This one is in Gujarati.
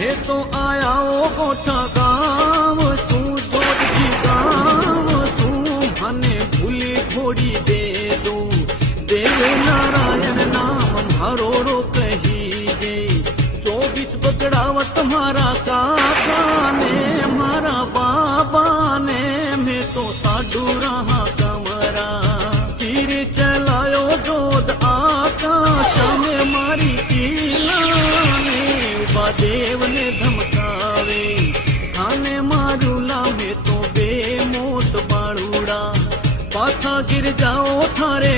हे तो आया ओ गोठा गाँव सू जोड़जी गाँव सू મને ભૂલી થોડી દે દો દેવ નારાયણ નામ મારો કહી જે 24 બગડાવત મારા કાકા ને મારા બાબા ને મેં તો સાડુ રહા કમરા તીર ચલાયો જોધ આકાશ में મારી કિલાને ઉભા દેવને ધમકાવે ખાને મારું લાવે તો બે મોટ બાળુડા પાછા ગીર જાઓ થારે